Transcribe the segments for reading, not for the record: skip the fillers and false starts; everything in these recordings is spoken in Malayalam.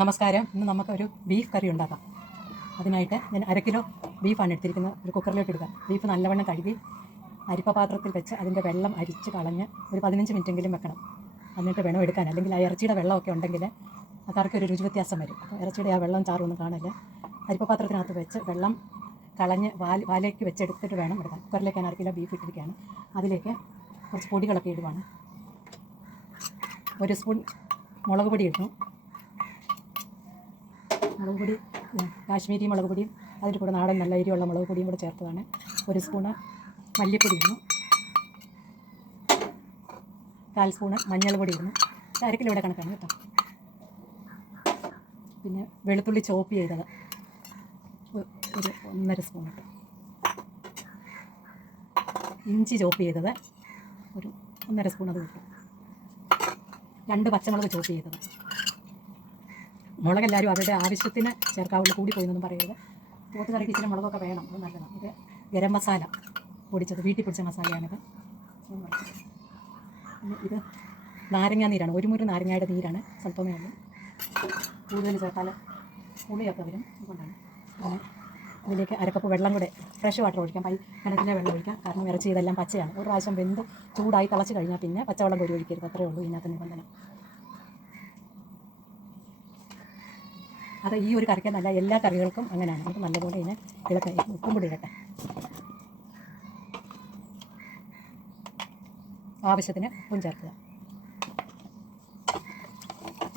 നമസ്കാരം. ഇന്ന് നമുക്കൊരു ബീഫ് കറി ഉണ്ടാക്കാം. അതിനായിട്ട് ഞാൻ 1 കിലോ ബീഫാണ് എടുത്തിരിക്കുന്നത്. ഒരു കുക്കറിലോട്ട് ഇടുക. ബീഫ് നല്ലവണ്ണം കഴുകി അരിപ്പ പാത്രത്തിൽ വെച്ച് അതിൻ്റെ വെള്ളം അരിച്ച് കളഞ്ഞ് ഒരു 15 മിനിറ്റെങ്കിലും വെക്കണം. എന്നിട്ട് വേണം എടുക്കാൻ. അല്ലെങ്കിൽ ആ ഇറച്ചിയുടെ വെള്ളമൊക്കെ ഉണ്ടെങ്കിൽ ആ കറിക്ക് ഒരു രുചി വ്യത്യാസം വരും. അപ്പോൾ ഇറച്ചിയുടെ ആ വെള്ളം ചാറൊന്നും കാണില്ല. അരിപ്പ പാത്രത്തിനകത്ത് വെച്ച് വെള്ളം കളഞ്ഞ് വാലേക്ക് വെച്ചെടുത്തിട്ട് വേണം എടുക്കാൻ. കുക്കറിലേക്ക് ഞാൻ 1 കിലോ ബീഫ് ഇട്ടിരിക്കുകയാണ്. അതിലേക്ക് കുറച്ച് പൊടികളൊക്കെ ഇടുവാണ്. 1 സ്പൂൺ മുളക് പൊടി ഇടുന്നു. മുളക് പൊടി കാശ്മീരി മുളക് പൊടിയും അതിൻ്റെ കൂടെ നാടൻ നല്ല എരിയുള്ള മുളക് പൊടിയും കൂടെ ചേർത്തതാണ്. 1 സ്പൂണ് മല്ലിപ്പൊടി ഇടുന്നു. 1/4 സ്പൂണ് മഞ്ഞൾപ്പൊടി ഇടുന്നു. 1 കിലോയുടെ കണക്കാണ് കേട്ടോ. പിന്നെ വെളുത്തുള്ളി ചോപ്പ് ചെയ്തത് ഒരു 1.5 സ്പൂൺ ഇട്ടു. ഇഞ്ചി ചോപ്പ് ചെയ്തത് ഒരു 1.5 സ്പൂൺ അത് ഇട്ടു. 2 പച്ചമുളക് ചോപ്പ് ചെയ്തത്. മുളകെല്ലാവരും അവരുടെ ആവശ്യത്തിന് ചേർക്കാവുള്ളൂ, കൂടി പോയെന്നൊന്നും പറയരുത്. പോത്ത് കറിക്ക് ഇച്ചിരി മുളകൊക്കെ വേണം, അത് നല്ലതാണ്. ഇത് ഗരം മസാല പൊടിച്ചത്, വീട്ടിൽ പൊടിച്ച മസാലയാണിത്. പിന്നെ ഇത് നാരങ്ങ നീരാണ്, 1 മുറി നാരങ്ങയുടെ നീരാണ്, സ്വല്പമേ ഉള്ളൂ. കൂടുതൽ ചേർത്താൽ പുളിയൊക്കെ വരും, അതുകൊണ്ടാണ്. അങ്ങനെ ഇതിലേക്ക് 1 കപ്പ് വെള്ളം കൂടെ ഫ്രഷ് വാട്ടർ ഒഴിക്കാം. കിണറ്റിലെ വെള്ളം ഒഴിക്കാം. കാരണം ഇറച്ചി ഇതെല്ലാം പച്ചയാണ്. ഒരു പ്രാവശ്യം വെന്ത് ചൂടായി തിളച്ച് കഴിഞ്ഞാൽ പിന്നെ പച്ചവെള്ളം കോരി ഒഴിക്കരുത്. അത്രയേ ഉള്ളൂ ഇതിനകത്ത് നിബന്ധന. അത് ഈ ഒരു കറിക്കെന്നല്ല, എല്ലാ കറികൾക്കും അങ്ങനെയാണ്. നമുക്ക് നല്ലപോലെ ഇതിനെ ഇളക്കാം. ഉപ്പും കൂടി ഇടട്ടെ. ആവശ്യത്തിന് ഉപ്പും ചേർക്കുക.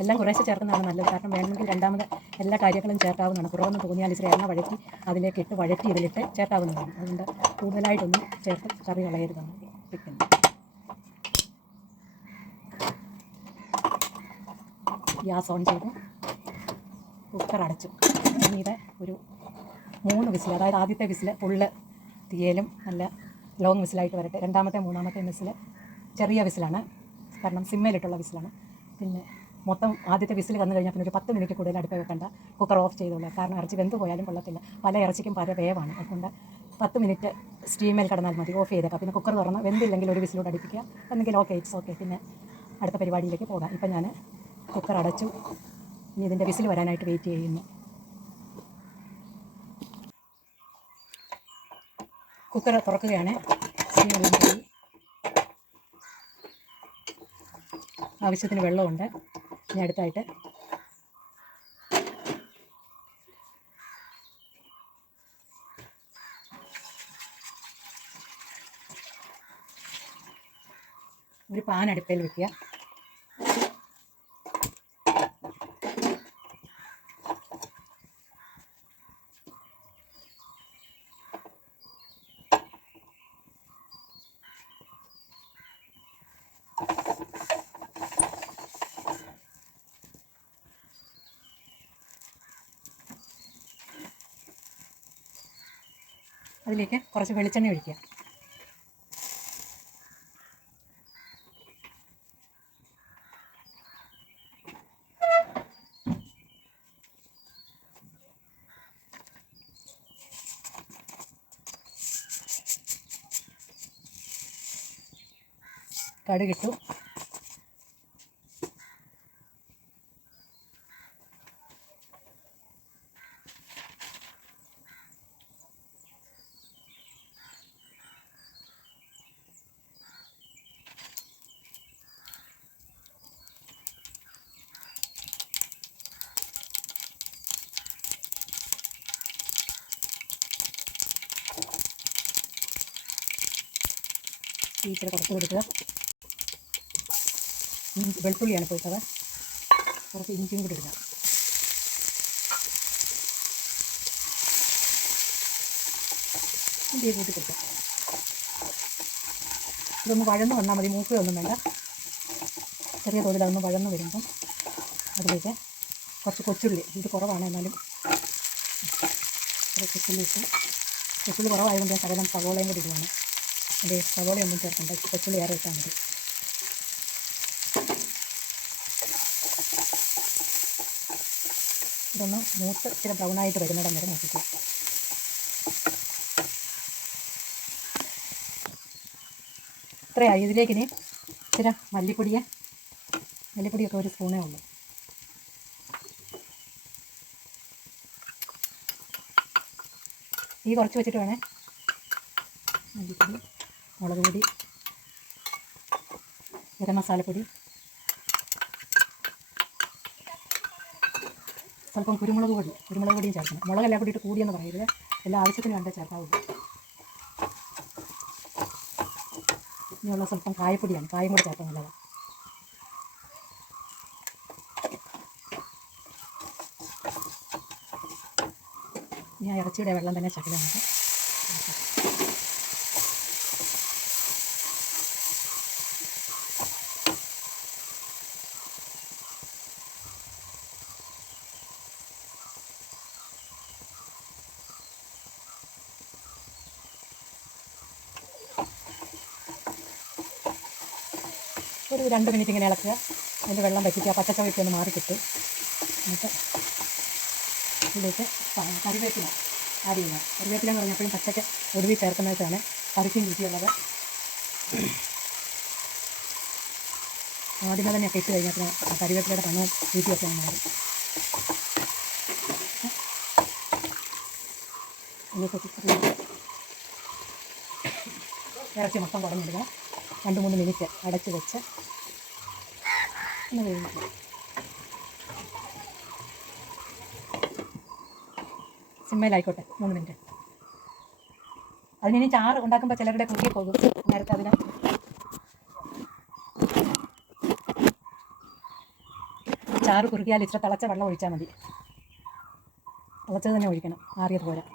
എല്ലാം കുറേശ്ശെ ചേർക്കുന്നതാണ് നല്ലത്. കാരണം വേണമെങ്കിൽ രണ്ടാമത് എല്ലാ കാര്യങ്ങളും ചേർക്കാവുന്നതാണ്. കുറവെന്ന് തോന്നിയാൽ ഇച്ചിരി എണ്ണ വഴറ്റി അതിലേക്ക് ഇട്ട് വഴറ്റി ഇതിലിട്ട് ചേർക്കാവുന്നതാണ്. അതുകൊണ്ട് കൂടുതലായിട്ടൊന്നും ചേർത്ത് കറി കളയരുതെന്ന് വെക്കുന്നു. ഗ്യാസ് ഓൺ ചെയ്ത് കുക്കർ അടച്ചു. പിന്നീട് ഒരു 3 വിസിൽ, അതായത് ആദ്യത്തെ വിസിൽ ഫുള്ള് തീയലും നല്ല ലോങ് വിസിലായിട്ട് വരട്ടെ. രണ്ടാമത്തെ 3ാമത്തെ വിസിൽ ചെറിയ വിസിലാണ്, കാരണം സിമ്മയിലിട്ടുള്ള വിസിലാണ്. പിന്നെ മൊത്തം ആദ്യത്തെ വിസിൽ വന്നു കഴിഞ്ഞാൽ പിന്നെ ഒരു 10 മിനിറ്റ് കൂടുതൽ അടുപ്പ് വെക്കണ്ട, കുക്കർ ഓഫ് ചെയ്തോളൂ. കാരണം ഇറച്ചി വെന്ത് പോയാലും കൊള്ളത്തില്ല. പല ഇറച്ചിക്കും പല വേവാണ്. അതുകൊണ്ട് 10 മിനിറ്റ് സ്റ്റീമേൽ കിടന്നാൽ മതി. ഓഫ് ചെയ്തേക്കാം. പിന്നെ കുക്കർ തുറന്ന് വെന്തില്ലെങ്കിൽ ഒരു വിസിലോട് അടുപ്പിക്കുക. എന്നെങ്കിൽ ഓക്കെ, ഇറ്റ്സ് ഓക്കെ. പിന്നെ അടുത്ത പരിപാടിയിലേക്ക് പോകാം. ഇപ്പം ഞാൻ കുക്കർ അടച്ചു. ഇനി ഇതിൻ്റെ വിസിൽ വരാനായിട്ട് വെയിറ്റ് ചെയ്യുന്നു. കുക്കർ തുറക്കുകയാണ്. ആവശ്യത്തിന് വെള്ളമുണ്ട്. ഇനി അടുത്തായിട്ട് ഒരു പാൻ അടുപ്പിൽ വയ്ക്കുക. അതിലേക്ക് കുറച്ച് വെളിച്ചെണ്ണ ഒഴിക്കുക. കടുകിട്ടു. ഇച്ചിരി കുറച്ച് കൊടുക്കുക. വെളുത്തുള്ളിയാണ് പോയിട്ടത്. കുറച്ച് ഇഞ്ചിയും കൂടി ഇടുക. ഇഞ്ചി കൂട്ടി കൊടുക്കുക. ഇതൊന്ന് വഴന്ന് വന്നാൽ മതി, മൂക്കുകയൊന്നും വേണ്ട. ചെറിയ തോതിൽ അതൊന്ന് വഴന്ന് വരുമ്പം അതിലേക്ക് കുറച്ച് കൊച്ചുള്ളി, ഇത് കുറവാണ് എന്നാലും കൊച്ചുള്ളി ഇട്ട്. കൊച്ചുള്ളി കുറവായതുകൊണ്ട് ഞാൻ ശകലം സവോളയും കൂടി ഇടുവാണ്. അതെ, സവോളയൊന്നും ചേർക്കണ്ട, കൊച്ചുള്ളി ഏറെ ഇട്ടാൽ മതി. ഇതൊന്ന് മൂത്ത് ഇച്ചിരി ബ്രൗണായിട്ട് വരുന്നിടം വരെ നോക്കിക്കുക. ഇത്രയായി. ഇതിലേക്ക് ഇനി ഇച്ചിരി മല്ലിപ്പൊടിയൊക്കെ 1 സ്പൂണേ ഉള്ളൂ. തീ കുറച്ച് വെച്ചിട്ട് വേണേ. മല്ലിപ്പൊടി, മുളക് പൊടി, ഗരം മസാലപ്പൊടി, സ്വല്പം കുരുമുളക് പൊടിയും ചേർക്കണം. മുളകെല്ലാം കൂടിയിട്ട് കൂടിയെന്ന് പറയരുത്, എല്ലാ ആവശ്യത്തിന് കണ്ടേ ചേർക്കാവുള്ളൂ. ഇനിയുള്ള സ്വല്പം കായപ്പൊടിയാണ്, കായം കൂടി ചേർക്കാൻ നല്ലതാണ്. ഇനി ആ ഇറച്ചിയുടെ വെള്ളം തന്നെ ശകലമാണ്. ഒരു 2 മിനിറ്റ് ഇങ്ങനെ ഇളക്കുക, അതിൻ്റെ വെള്ളം വറ്റിക്കുക, പച്ചച്ചവയൊക്കെ ഒന്ന് മാറി കിട്ടും. എന്നിട്ട് ഇതിലേക്ക് കറിവേപ്പില ആഡ് ചെയ്യുക. കറിവേപ്പില എന്ന് പറഞ്ഞപ്പോഴും പച്ചക്ക് ഒടുവിൽ ചേർക്കുന്നതാണ് കറിക്കും രുചിയുള്ളത്. ആദ്യമേ തന്നെ ഒക്കെ ഇട്ട് കഴിഞ്ഞാൽ കറിവേപ്പിലയുടെ മണവും രുചിയൊക്കെ മാറും. ഇറച്ചി മൊത്തം കുടഞ്ഞിടുക. 2-3 മിനിറ്റ് അടച്ച് വെച്ച് ഒന്ന് വേവിക്കുക. സിമ്മയിലായിക്കോട്ടെ 3 മിനിറ്റ്. അതിനി ചാറ് ഉണ്ടാക്കുമ്പോൾ ചിലരുടെ കുറുകി പോകും. നേരത്തെ അതിന് ചാറ് കുറുകിയാൽ ഇച്ചിരി തിളച്ച വെള്ളം ഒഴിച്ചാൽ മതി. തിളച്ചത് തന്നെ ഒഴിക്കണം, ആറിയത് പോരാ.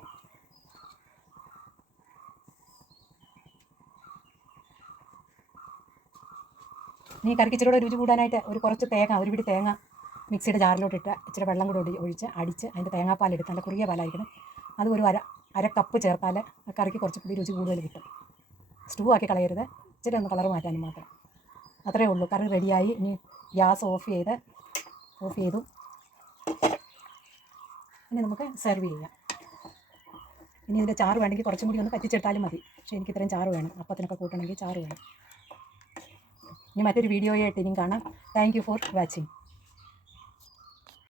ഇനി കറിക്ക് ഇച്ചിരി കൂടെ രുചി കൂടാനായിട്ട് കുറച്ച് തേങ്ങ, ഒരു പിടി തേങ്ങ മിക്സിയുടെ ജാറിലോട്ടിട്ട് ഇച്ചിരി വെള്ളം കൂടെ ഒഴിച്ച് അടിച്ച് അതിൻ്റെ തേങ്ങാപ്പാലെടുത്ത് നല്ല കുറുകിയ പാലായിരിക്കണം. അത് ഒരു അര കപ്പ് ചേർത്താൽ ആ കറിക്ക് കുറച്ചുകൂടി രുചി കൂടുതൽ കിട്ടും. സ്റ്റൂ ആക്കി കളയരുത്, ഇച്ചിരി ഒന്ന് കളർ മാറ്റാനും മാത്രം. അത്രയേ ഉള്ളൂ. കറി റെഡിയായി. ഇനി ഗ്യാസ് ഓഫ് ചെയ്തു. ഇനി നമുക്ക് സെർവ് ചെയ്യാം. ഇനി ഇതിൻ്റെ ചാറ് വേണമെങ്കിൽ കുറച്ചും കൂടി ഒന്ന് പറ്റിച്ചെടുത്താലും മതി. പക്ഷേ എനിക്ക് ഇത്രയും ചാറ് വേണം, അപ്പത്തിനൊക്കെ കൂട്ടണമെങ്കിൽ ചാറ് വേണം. ഇനി മറ്റൊരു വീഡിയോയായിട്ട് ഇനിയും കാണാം. Thank you for watching.